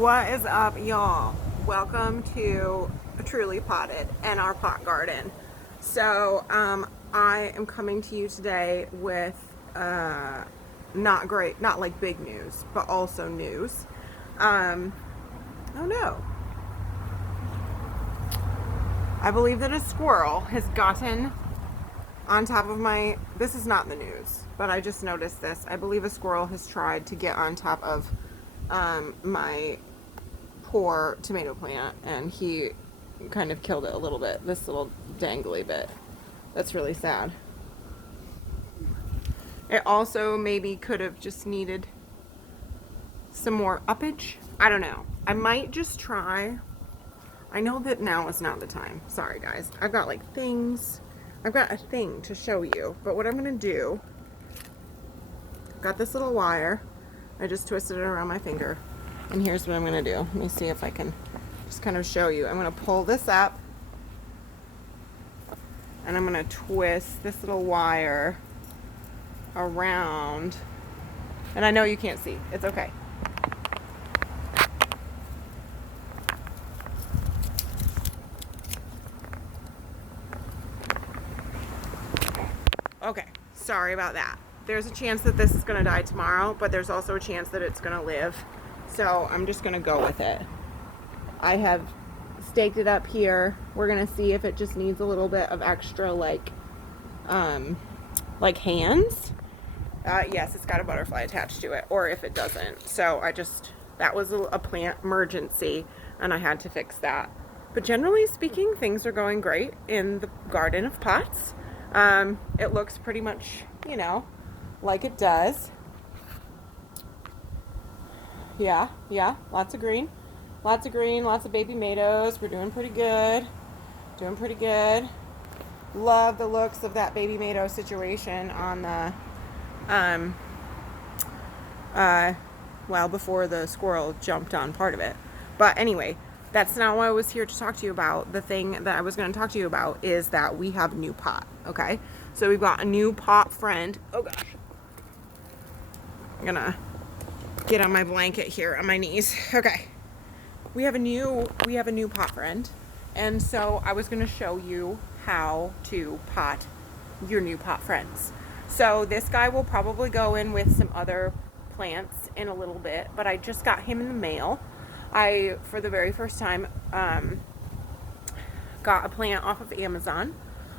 What is up, y'all? Welcome to Truly Potted and our pot garden. So, I am coming to you today with not great, not like big news, but also news. Oh no. I believe that a squirrel has gotten on top of my. This is not the news, but I just noticed this. I believe a squirrel has tried to get on top of my poor tomato plant, and he kind of killed it a little bit. This little dangly bit. That's really sad. It also maybe could have just needed some more uppage. I don't know. I might just try. I know that now is not the time. Sorry, guys. I've got like things. I've got a thing to show you. But what I'm going to do, I've got this little wire. I just twisted it around my finger. And here's what I'm going to do. Let me see if I can just kind of show you. I'm going to pull this up. And I'm going to twist this little wire around. And I know you can't see. It's okay. Okay, sorry about that. There's a chance that this is going to die tomorrow, but there's also a chance that it's going to live. So I'm just going to go with it. I have staked it up here. We're going to see if it just needs a little bit of extra like hands. Yes, it's got a butterfly attached to it, or if it doesn't. So that was a plant emergency, and I had to fix that. But generally speaking, things are going great in the garden of pots. It looks pretty much, like it does. Yeah, lots of green. Lots of green, lots of baby tomatoes. We're doing pretty good. Love the looks of that baby tomato situation on the, before the squirrel jumped on part of it. But anyway, that's not what I was here to talk to you about. The thing that I was going to talk to you about is that we have a new pot, okay? So we've got a new pot friend. Oh gosh. I'm gonna get on my blanket here on my knees. Okay. We have a new pot friend. And so I was going to show you how to pot your new pot friends. So this guy will probably go in with some other plants in a little bit, but I just got him in the mail. I, for the very first time, got a plant off of Amazon.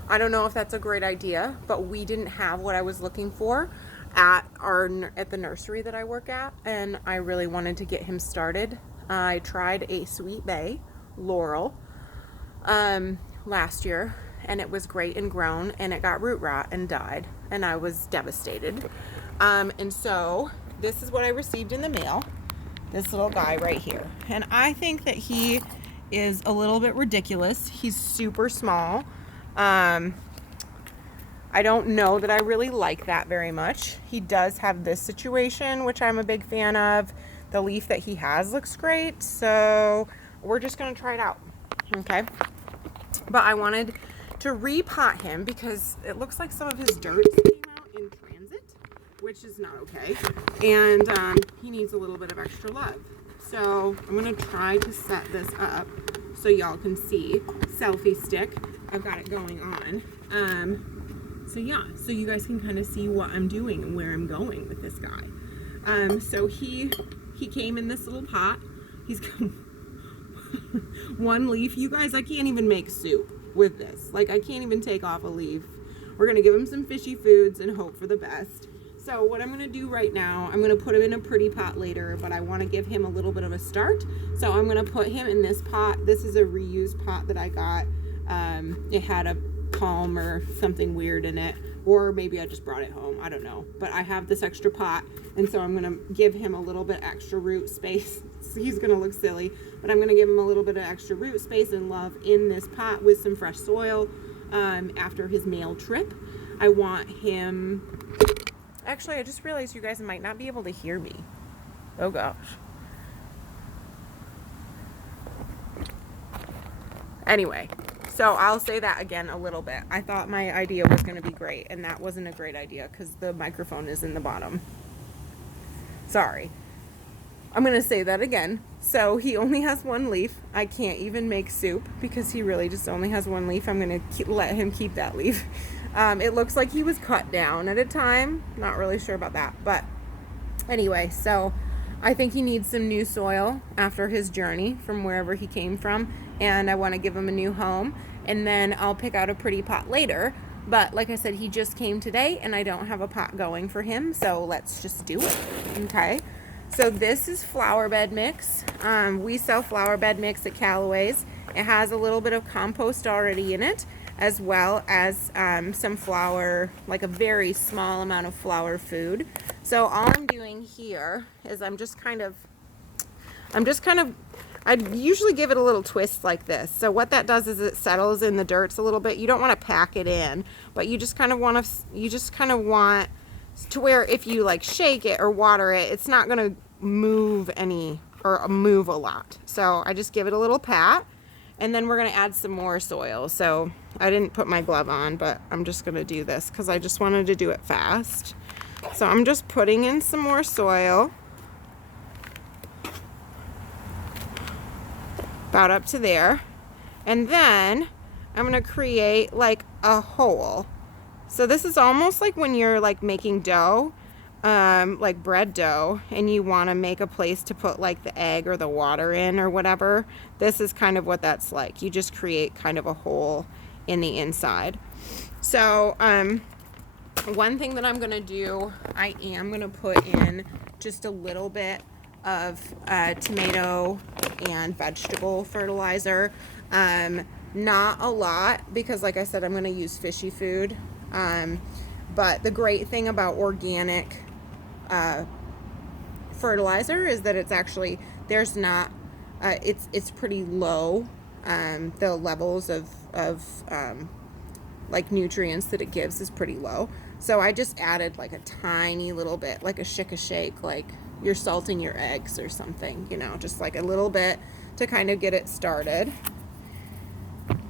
I don't know if that's a great idea, but we didn't have what I was looking for at the nursery that I work at, and I really wanted to get him started. I tried a Sweet Bay Laurel last year, and it was great and grown, and it got root rot and died, and I was devastated. And so this is what I received in the mail. This little guy right here. And I think that he is a little bit ridiculous. He's super small. I don't know that I really like that very much. He does have this situation, which I'm a big fan of. The leaf that he has looks great. So we're just going to try it out. Okay. But I wanted to repot him because it looks like some of his dirt came out in transit, which is not okay. And he needs a little bit of extra love. So I'm going to try to set this up so y'all can see. Selfie stick. I've got it going on. So you guys can kind of see what I'm doing and where I'm going with this guy. So he came in this little pot. He's got one leaf. You guys, I can't even make soup with this. Like, I can't even take off a leaf. We're going to give him some fishy foods and hope for the best. So what I'm going to do right now, I'm going to put him in a pretty pot later, but I want to give him a little bit of a start. So I'm going to put him in this pot. This is a reused pot that I got. It had a palm or something weird in it, or maybe I just brought it home. I don't know. But I have this extra pot, and so I'm going to give him a little bit extra root space. He's going to look silly, but I'm going to give him a little bit of extra root space and love in this pot with some fresh soil after his mail trip. I want him... Actually, I just realized you guys might not be able to hear me. Oh gosh. Anyway, so I'll say that again a little bit. I thought my idea was going to be great, and that wasn't a great idea because the microphone is in the bottom. Sorry. I'm going to say that again. So he only has one leaf. I can't even make soup because he really just only has one leaf. I'm going to let him keep that leaf. It looks like he was cut down at a time. Not really sure about that. But anyway, so I think he needs some new soil after his journey from wherever he came from. And I want to give him a new home. And then I'll pick out a pretty pot later. But like I said, he just came today and I don't have a pot going for him. So let's just do it. Okay. So this is flower bed mix. We sell flower bed mix at Callaway's. It has a little bit of compost already in it, as well as some flour, like a very small amount of flour food. So all I'm doing here is I usually give it a little twist like this. So what that does is it settles in the dirts a little bit. You don't want to pack it in, but you just kind of want to where if you like shake it or water it, it's not going to move move a lot. So I just give it a little pat, and then we're going to add some more soil. So I didn't put my glove on, but I'm just going to do this because I just wanted to do it fast. So I'm just putting in some more soil, about up to there, and then I'm going to create like a hole. So this is almost like when you're like making dough, like bread dough, and you want to make a place to put like the egg or the water in or whatever. This is kind of what that's like. You just create kind of a hole in the inside. So one thing that I'm going to do, I am going to put in just a little bit of tomato and vegetable fertilizer. Not a lot because like I said, I'm going to use fishy food. But the great thing about organic fertilizer is that it's actually, there's not, it's pretty low, the levels of like nutrients that it gives is pretty low. So I just added like a tiny little bit, like a shake, like you're salting your eggs or something, you know, just like a little bit to kind of get it started.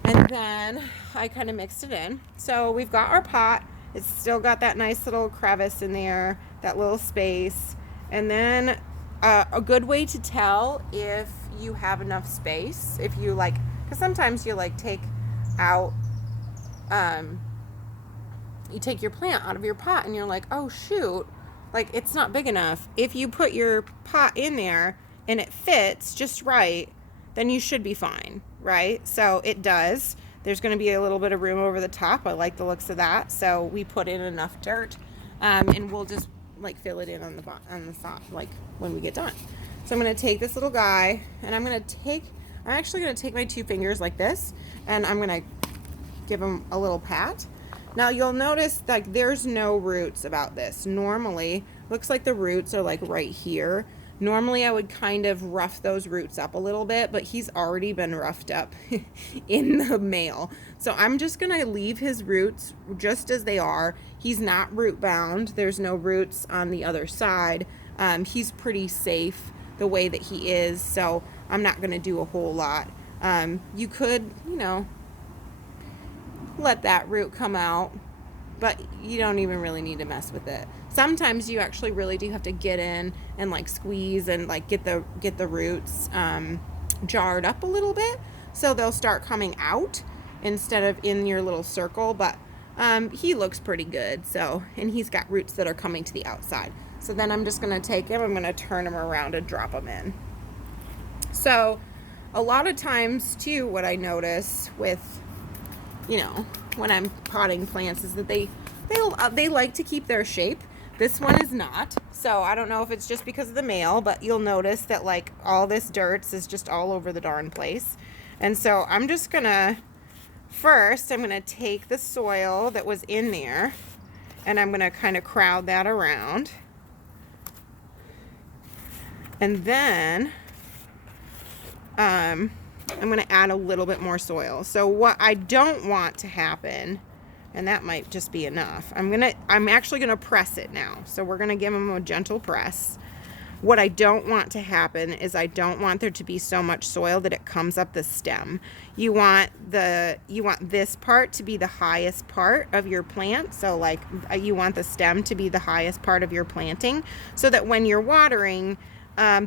And then I kind of mixed it in. So we've got our pot. It's still got that nice little crevice in there, that little space. And then a good way to tell if you have enough space, if you like, because sometimes you like take out, you take your plant out of your pot and you're like, oh shoot, like it's not big enough. If you put your pot in there and it fits just right, then you should be fine, right? So it does. There's going to be a little bit of room over the top. I like the looks of that. So we put in enough dirt, and we'll just like fill it in on the top, like when we get done. So I'm going to take this little guy, and I'm actually going to take my 2 fingers like this, and I'm going to give him a little pat. Now you'll notice like there's no roots about this. Normally, looks like the roots are like right here. Normally I would kind of rough those roots up a little bit, but he's already been roughed up in the mail. So I'm just gonna leave his roots just as they are. He's not root bound. There's no roots on the other side. He's pretty safe the way that he is, so I'm not gonna do a whole lot. You could, you know, let that root come out, but you don't even really need to mess with it. Sometimes you actually really do have to get in and like squeeze and like get the roots jarred up a little bit so they'll start coming out instead of in your little circle. But he looks pretty good, so, and he's got roots that are coming to the outside. So then I'm just gonna take him, I'm gonna turn him around and drop him in. So a lot of times too, what I notice with, you know, when I'm potting plants is that they like to keep their shape. This one is not, so I don't know if it's just because of the mail, but you'll notice that like all this dirt is just all over the darn place. And so I'm just gonna, first I'm gonna take the soil that was in there and I'm gonna kind of crowd that around. And then I'm gonna add a little bit more soil. So what I don't want to happen, and that might just be enough, I'm actually gonna press it now. So we're gonna give them a gentle press. What I don't want to happen is I don't want there to be so much soil that it comes up the stem. You want this part to be the highest part of your plant. So like you want the stem to be the highest part of your planting so that when you're watering,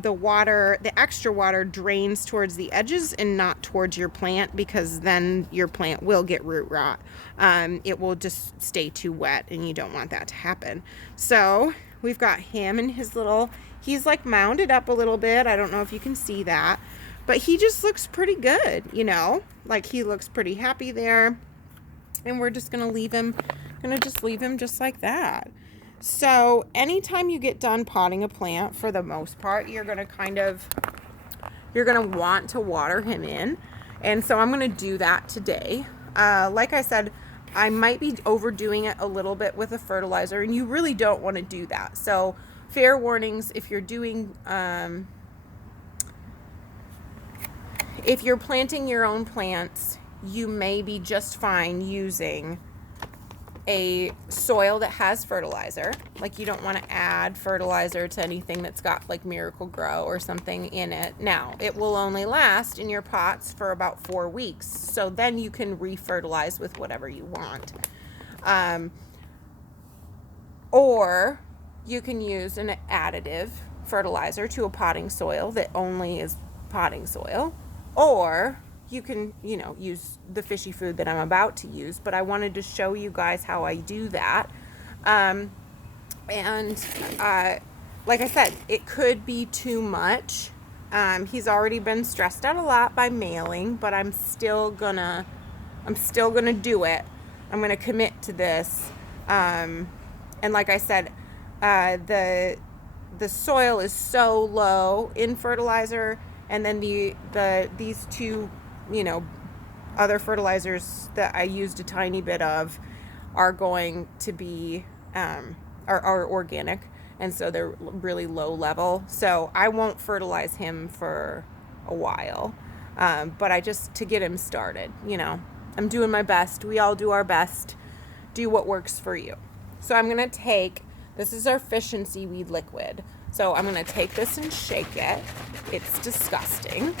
the extra water drains towards the edges and not towards your plant, because then your plant will get root rot. It will just stay too wet, and you don't want that to happen. So we've got him and his little, he's like mounded up a little bit. I don't know if you can see that, but he just looks pretty good, you know, like he looks pretty happy there. And we're just gonna leave him, just like that. So anytime you get done potting a plant, for the most part, you're gonna want to water him in. And so I'm gonna do that today. Like I said, I might be overdoing it a little bit with a fertilizer, and you really don't want to do that. So fair warnings, if you're doing, if you're planting your own plants, you may be just fine using a soil that has fertilizer. Like, you don't want to add fertilizer to anything that's got like Miracle-Gro or something in it. Now, it will only last in your pots for about 4 weeks. So then you can re-fertilize with whatever you want. Or you can use an additive fertilizer to a potting soil that only is potting soil. Or you can, you know, use the fishy food that I'm about to use, but I wanted to show you guys how I do that. Like I said, it could be too much. He's already been stressed out a lot by mailing, but I'm still gonna do it. I'm gonna commit to this. And like I said, the soil is so low in fertilizer, and then these two, you know, other fertilizers that I used a tiny bit of are going to be are organic, and so they're really low level. So I won't fertilize him for a while, but I just, to get him started, you know, I'm doing my best. We all do our best. Do what works for you. So I'm gonna take, this is our fish and seaweed liquid. So I'm gonna take this and shake it. It's disgusting.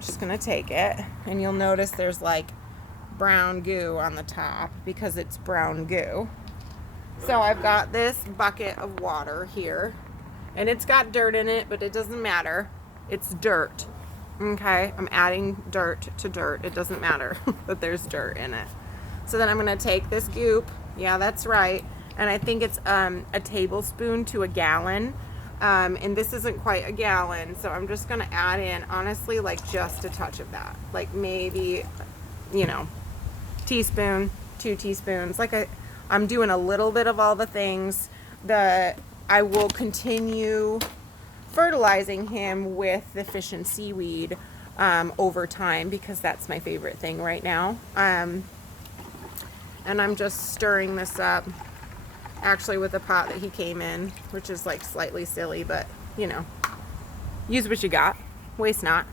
Just gonna take it, and you'll notice there's like brown goo on the top because it's brown goo. So I've got this bucket of water here, and it's got dirt in it, but it doesn't matter. It's dirt. Okay, I'm adding dirt to dirt. It doesn't matter that there's dirt in it. So then I'm gonna take this goop. Yeah, that's right. And I think it's a tablespoon to a gallon. And this isn't quite a gallon, so I'm just gonna add in, honestly, like just a touch of that. Like maybe, you know, teaspoon, 2 teaspoons. Like I'm doing a little bit of all the things. I will continue fertilizing him with the fish and seaweed over time, because that's my favorite thing right now. And I'm just stirring this up, actually with the pot that he came in, which is like slightly silly, but you know, use what you got, waste not.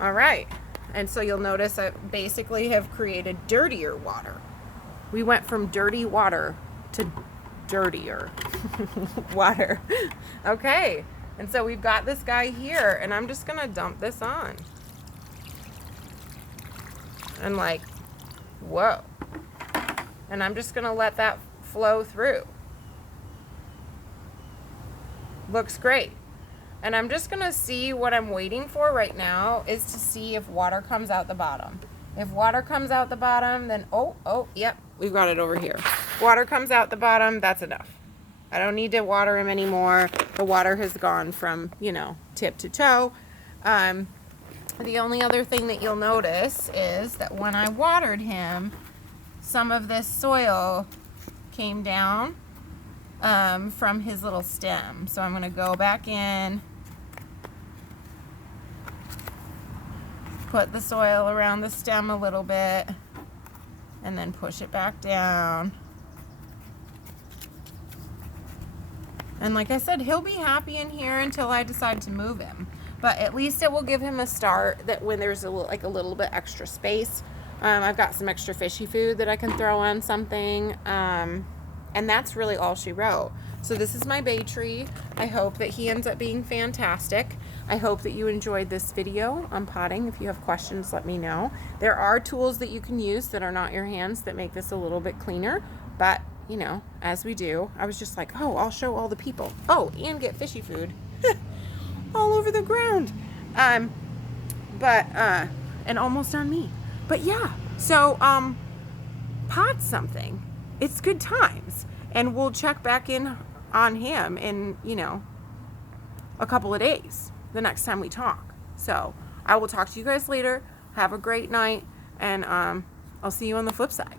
All right, and so you'll notice I basically have created dirtier water. We went from dirty water to dirtier water. Okay, and so we've got this guy here, and I'm just gonna dump this on. And like, whoa. And I'm just gonna let that flow through. Looks great. And I'm just gonna see, what I'm waiting for right now is to see if water comes out the bottom. If water comes out the bottom, then yep, we've got it over here. Water comes out the bottom, that's enough. I don't need to water him anymore. The water has gone from, you know, tip to toe. The only other thing that you'll notice is that when I watered him, some of this soil came down from his little stem. So I'm going to go back in, put the soil around the stem a little bit, and then push it back down. And like I said, he'll be happy in here until I decide to move him. But at least it will give him a start, that when there's a little bit extra space. I've got some extra fishy food that I can throw on something. And that's really all she wrote. So this is my bay tree. I hope that he ends up being fantastic. I hope that you enjoyed this video on potting. If you have questions, let me know. There are tools that you can use that are not your hands that make this a little bit cleaner. But, you know, as we do, I was just like, oh, I'll show all the people. Oh, and get fishy food. all over the ground. And almost on me. But yeah, so, pot something. It's good times. And we'll check back in on him in, a couple of days, the next time we talk. So I will talk to you guys later. Have a great night, and I'll see you on the flip side.